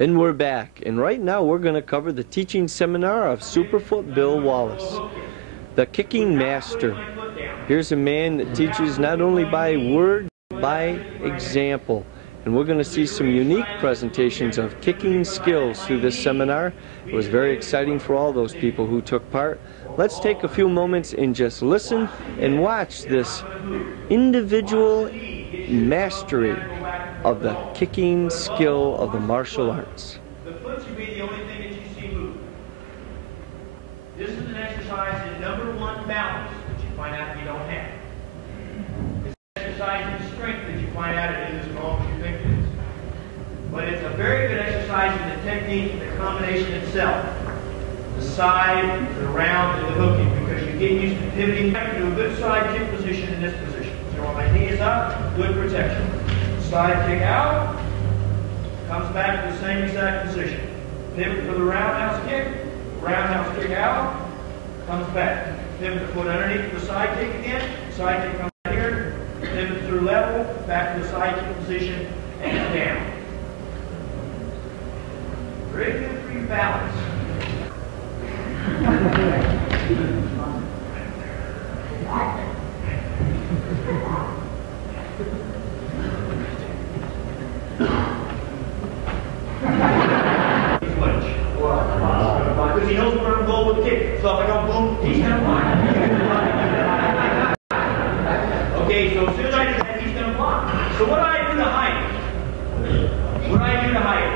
And we're back, and right now we're going to cover the teaching seminar of Superfoot Bill Wallace, the kicking master. Here's a man that teaches not only by word, but by example. And we're going to see some unique presentations of kicking skills through this seminar. It was very exciting for all those people who took part. Let's take a few moments and just listen and watch this individual mastery of the kicking skill of the martial arts. The foot should be the only thing that you see move. This is an exercise in #1 balance that you find out you don't have. It's an exercise in strength that you find out it isn't as strong as you think it is. But it's a very good exercise in the technique, the combination itself. The side, the round, and the hooking, because you get used to pivoting back to a good side kick position in this position. So when my knee is up, good protection. Side kick out, comes back to the same exact position. Pivot for the roundhouse kick out, comes back. Pivot the foot underneath the side kick again, side kick comes out here, pivot through level, back to the side kick position, and down. Very good for your balance. Because he knows where I'm going with the kick. So if I go boom, he's going to block. Okay, so as soon as I do that, he's going to block. So what do I do to hide it? What do I do to hide it?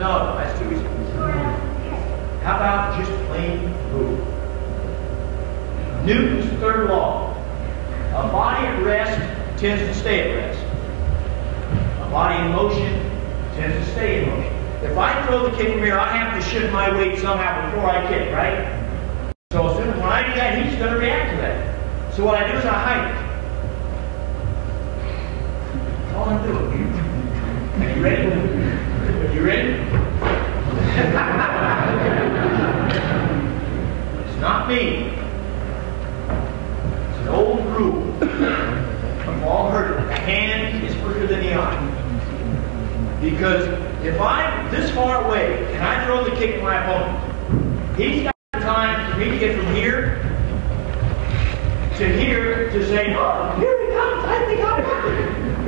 No, that's too easy. How about just plain move? Newton's third law. A body at rest tends to stay at rest. A body in motion tends to stay in motion. If I throw the kick from here, I have to shift my weight somehow before I kick, right? So as soon as when I do that, he's going to react to that. So what I do is I hide it. That's all I'm doing. Are you ready? You ready? It's not me. It's an old rule. We've all heard it. The hand is quicker than the eye. Because if I'm this far away and I throw the kick at my opponent, he's got time for me to get from here to here to say, oh, here he comes, I think I'll block it.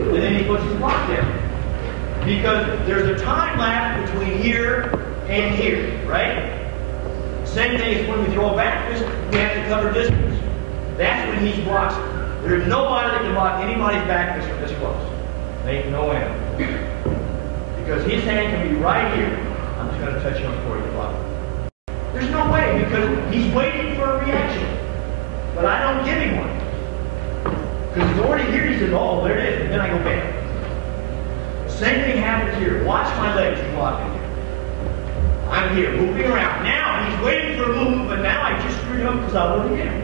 And then he puts his block down. Because there's a time lapse between here and here, right? Same thing as when we throw a back fist, we have to cover distance. That's when he's blocks. There's nobody that can block anybody's back fist from this close. Ain't no animal. Because his hand can be right here. I'm just going to touch him before you block. There's no way, because he's waiting for a reaction. But I don't give him one. Because he's already here, he says, oh, there it is, and then I go bam. Same thing happens here. Watch my legs blocking here. I'm here, moving around. Now he's waiting for a move, but now I just screwed up because I wasn't him.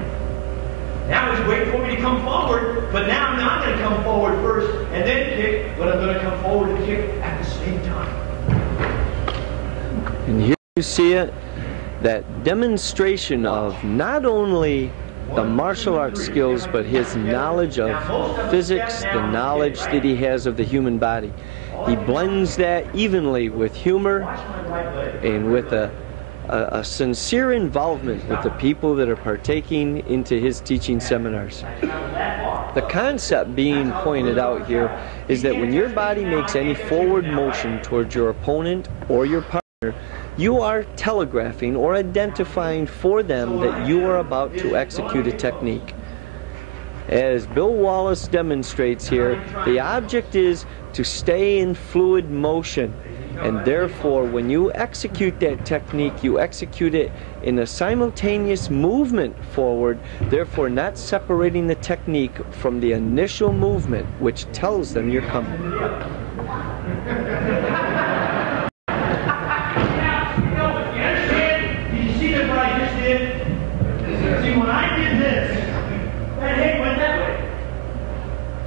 Now he's waiting for me to come forward, but now I'm not going to come forward first and then kick, but I'm going to come forward and kick at the same time. And here you see it, that demonstration of not only the martial arts skills, but his knowledge of physics, the knowledge that he has of the human body. He blends that evenly with humor and with a sincere involvement with the people that are partaking into his teaching seminars. The concept being pointed out here is that when your body makes any forward motion towards your opponent or your partner, you are telegraphing or identifying for them that you are about to execute a technique. As Bill Wallace demonstrates here, the object is to stay in fluid motion. And therefore, when you execute that technique, you execute it in a simultaneous movement forward, therefore not separating the technique from the initial movement, which tells them you're coming. See, when I did this, that head went that way.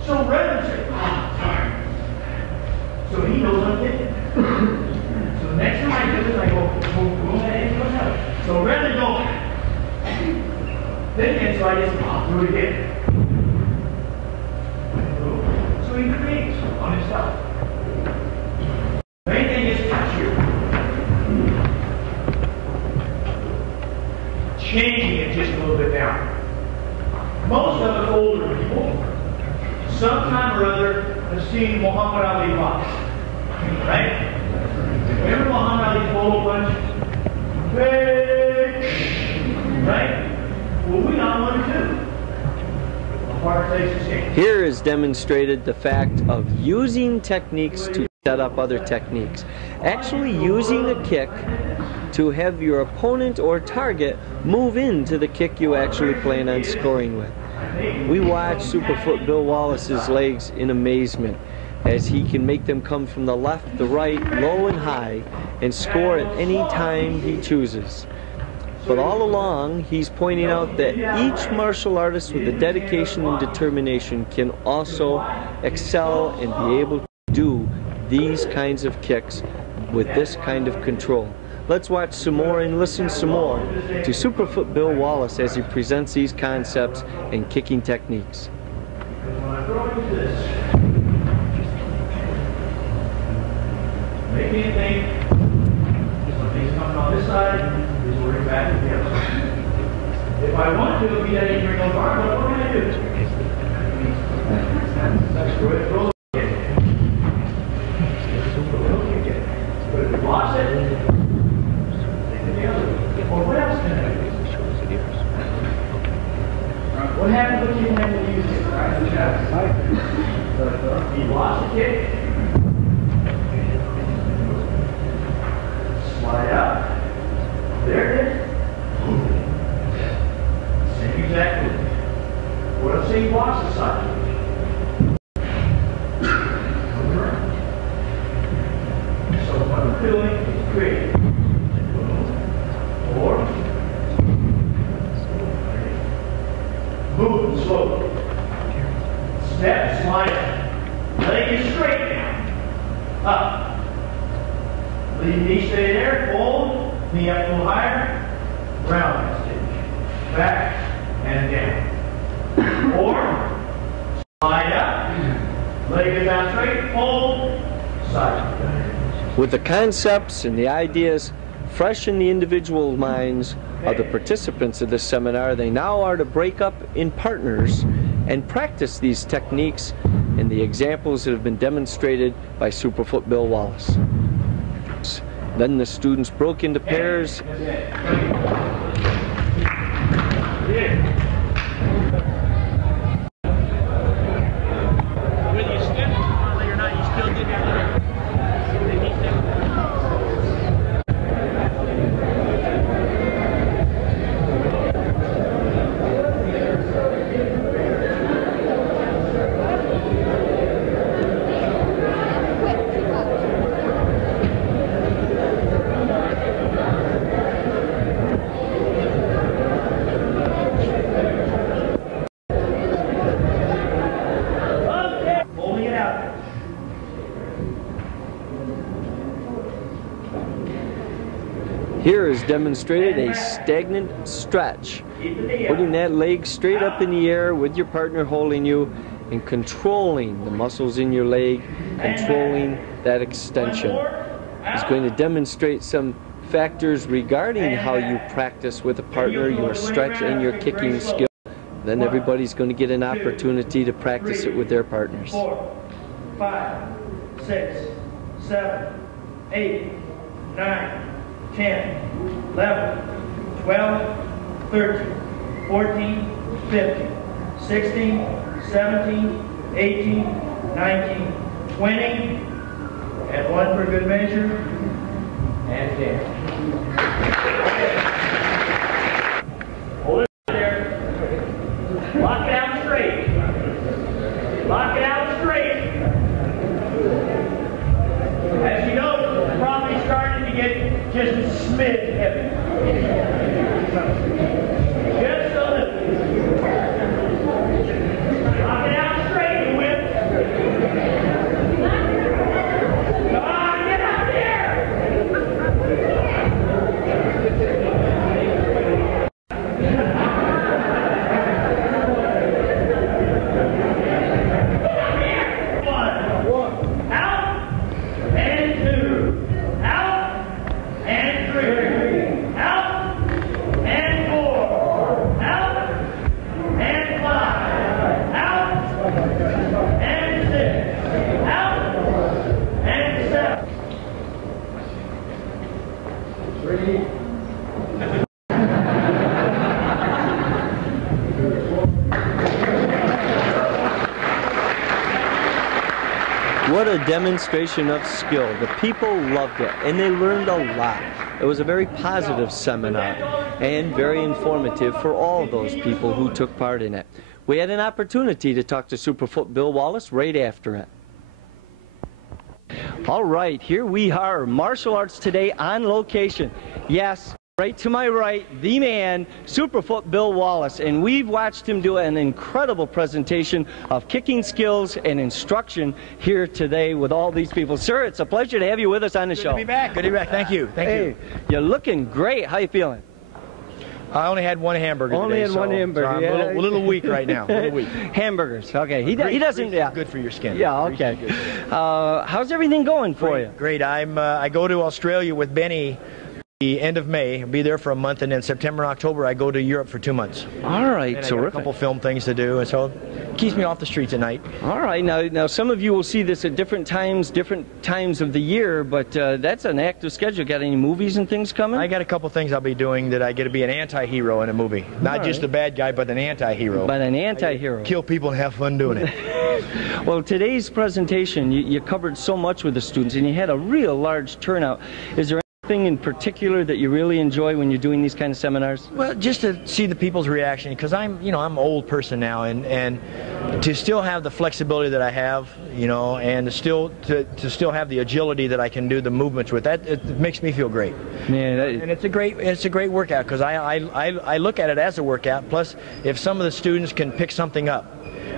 So rather than say, oh, sorry. So he knows I'm kicking. So the next time I do this, I go, boom, boom, that head goes out. So rather than go, then so I just do it again. So he creates on himself. changing it just a little bit now. Most of us older people, sometime or other, have seen Muhammad Ali box. Right? Remember Muhammad Ali's polo punch? Big! Right? Well, we got one too. Here is demonstrated the fact of using techniques to set up other techniques. Actually using a kick to have your opponent or target move into the kick you actually plan on scoring with. We watch Superfoot Bill Wallace's legs in amazement as he can make them come from the left, the right, low and high, and score at any time he chooses. But all along, he's pointing out that each martial artist with the dedication and determination can also excel and be able to do these kinds of kicks with this kind of control. Let's watch some more and listen some more to Superfoot Bill Wallace as he presents these concepts and kicking techniques. When I throw into this, make me think something's coming on this side, is working back to the other side. If I want to, if he doesn't bring those arms, what can I do? Throw it, throw it. But if he blocks it, or what else can I do? What happens when you have to use it? He blocks the kick. Slide out. There it is. Same exact move. What if say he blocks the side? So what we're doing is create. Or move slowly. Step, slide. Leg is straight now. Up. Leave knee stay there. Fold. Knee up a little higher. Round that stitch. Back and down. Or slide up. Leg is down straight. Fold. Side. With the concepts and the ideas fresh in the individual minds of the participants of this seminar, they now are to break up in partners and practice these techniques and the examples that have been demonstrated by Superfoot Bill Wallace. Then the students broke into pairs. Whether you step or not, you still did that. Here is demonstrated a stagnant stretch, putting that leg straight up in the air with your partner holding you and controlling the muscles in your leg, controlling that extension. He's going to demonstrate some factors regarding how you practice with a partner, your stretch and your kicking skill. Then everybody's going to get an opportunity to practice it with their partners. 4, 5, 6, 7, 8, 9, 10, 11, 12, 13, 14, 15, 16, 17, 18, 19, 20, and 1 for good measure, and 10. Hold it there. Lock it out straight. Lock it out straight. As you know, it's probably starting to get just a smidge heavy. Just a little. Lock it out straight and whip. Come on, get out there! a demonstration of skill. The people loved it, and they learned a lot. It was a very positive seminar and very informative for all those people who took part in it. We had an opportunity to talk to Superfoot Bill Wallace right after it. All right, here we are, Martial Arts Today on location. Yes, right to my right, the man, Superfoot Bill Wallace, and we've watched him do an incredible presentation of kicking skills and instruction here today with all these people. Sir, it's a pleasure to have you with us on the show. Good to be back. Good to be back. Thank you. Thank you. You're looking great. How you feeling? I only had one hamburger Only today, had one hamburger. So I'm a little weak right now. A little weak. Hamburgers. Okay. He doesn't. Yeah. Good for your skin. Yeah. Okay. How's everything going for you? Great. I go to Australia with Benny the end of May. I'll be there for a month, and then September and October I go to Europe for 2 months. All right. And Terrific. I got a couple film things to do, and so it keeps me off the streets at night. All right. Now some of you will see this at different times of the year, but that's an active schedule. Got any movies and things coming? I got a couple things I'll be doing that I get to be an anti-hero in a movie. Not just a bad guy, but an anti-hero. But an anti-hero. Kill people and have fun doing it. Well, today's presentation, you covered so much with the students, and you had a real large turnout. Is there anything in particular that you really enjoy when you're doing these kind of seminars? Well, just to see the people's reaction, because I'm an old person now, and to still have the flexibility that I have, and to still have the agility that I can do the movements with, that it makes me feel great. Man, and it's a great workout, because I look at it as a workout. Plus, if some of the students can pick something up,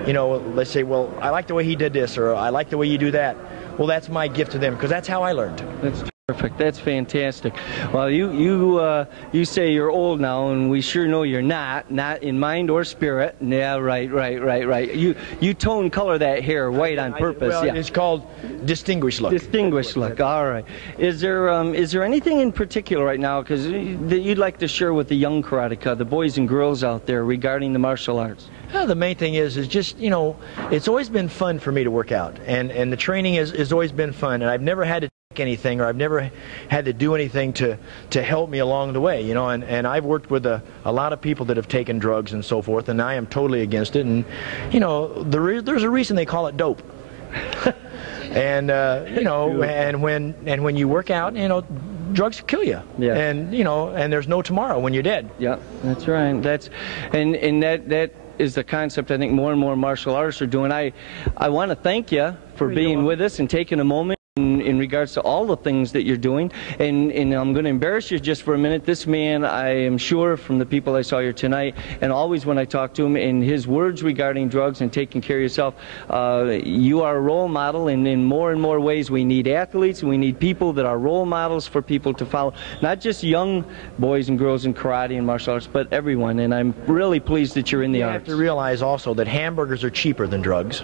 let's say, well, I like the way he did this, or I like the way you do that. Well, that's my gift to them, because that's how I learned. That's perfect. That's fantastic. Well, you say you're old now, and we sure know you're not in mind or spirit. Yeah, right. You tone color that hair white on purpose. Well, yeah. It's called distinguished look. Distinguished look. All right. Is there anything in particular right now that you'd like to share with the young karateka, the boys and girls out there, regarding the martial arts? The main thing is just, it's always been fun for me to work out, and the training has always been fun, and I've never had to take anything, or I've never had to do anything to help me along the way, and I've worked with a lot of people that have taken drugs and so forth, and I am totally against it, and, there's a reason they call it dope. And, and when you work out, drugs kill you. Yeah. And there's no tomorrow when you're dead. Yeah, that's right. That is the concept I think more and more martial artists are doing. I want to thank you for being with us and taking a moment in regards to all the things that you're doing, and I'm going to embarrass you just for a minute. This man, I am sure from the people I saw here tonight, and always when I talk to him, in his words regarding drugs and taking care of yourself, you are a role model, and in more and more ways we need athletes, we need people that are role models for people to follow, not just young boys and girls in karate and martial arts, but everyone, and I'm really pleased that you're in the arts. You have to realize also that hamburgers are cheaper than drugs,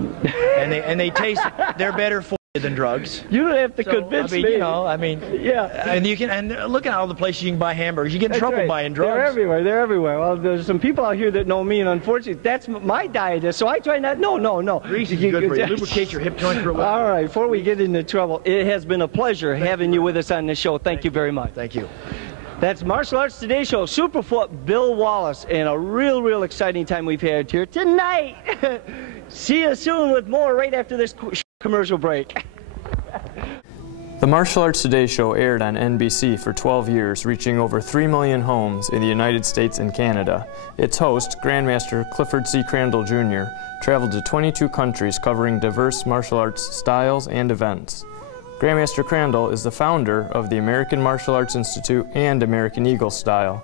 and they taste, they're better for than drugs. You don't have to convince me. Yeah. And look at all the places you can buy hamburgers. You get in trouble buying drugs. They're everywhere. Well, there's some people out here that know me, and unfortunately, that's my diet. So I try not. No. Grease is good for you. Lubricate your hip joint for a while. All right. Before we get into trouble, it has been a pleasure having you with us on this show. Thank you very much. Thank you. That's Martial Arts Today Show, Superfoot Bill Wallace, and a real exciting time we've had here tonight. See you soon with more right after this commercial break. The Martial Arts Today Show aired on NBC for 12 years, reaching over 3 million homes in the United States and Canada. Its host, Grandmaster Clifford C. Crandall Jr., traveled to 22 countries covering diverse martial arts styles and events. Grandmaster Crandall is the founder of the American Martial Arts Institute and American Eagle Style.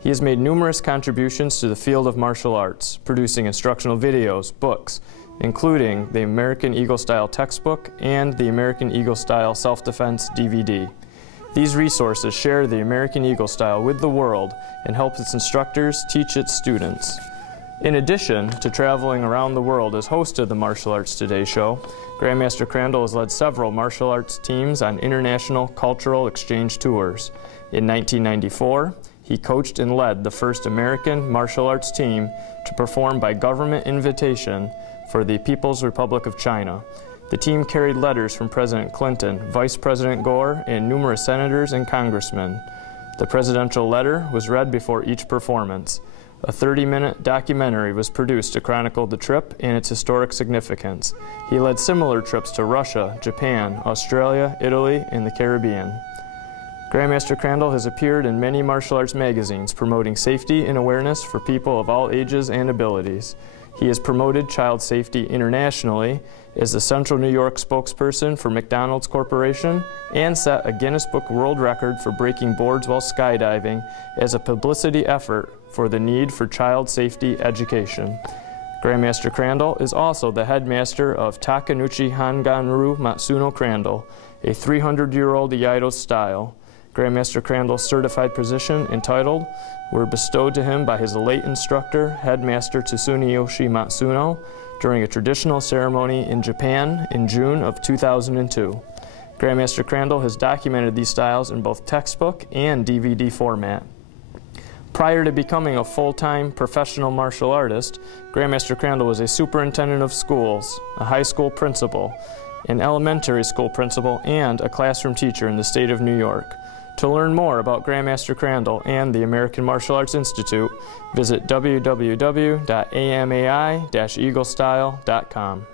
He has made numerous contributions to the field of martial arts, producing instructional videos, books, including the American Eagle Style textbook and the American Eagle Style self-defense DVD. These resources share the American Eagle Style with the world and help its instructors teach its students. In addition to traveling around the world as host of the Martial Arts Today Show, Grandmaster Crandall has led several martial arts teams on international cultural exchange tours. In 1994, he coached and led the first American martial arts team to perform by government invitation for the People's Republic of China. The team carried letters from President Clinton, Vice President Gore, and numerous senators and congressmen. The presidential letter was read before each performance. A 30-minute documentary was produced to chronicle the trip and its historic significance. He led similar trips to Russia, Japan, Australia, Italy, and the Caribbean. Grandmaster Crandall has appeared in many martial arts magazines promoting safety and awareness for people of all ages and abilities. He has promoted child safety internationally as the Central New York spokesperson for McDonald's Corporation and set a Guinness Book World Record for breaking boards while skydiving as a publicity effort for the need for child safety education. Grandmaster Crandall is also the headmaster of Takenouchi Hanganru Matsuno Crandall, a 300-year-old Iaido style. Grandmaster Crandall's certified position and title were bestowed to him by his late instructor, Headmaster Tsuneyoshi Matsuno, during a traditional ceremony in Japan in June of 2002. Grandmaster Crandall has documented these styles in both textbook and DVD format. Prior to becoming a full-time professional martial artist, Grandmaster Crandall was a superintendent of schools, a high school principal, an elementary school principal, and a classroom teacher in the state of New York. To learn more about Grandmaster Crandall and the American Martial Arts Institute, visit www.amai-eaglestyle.com.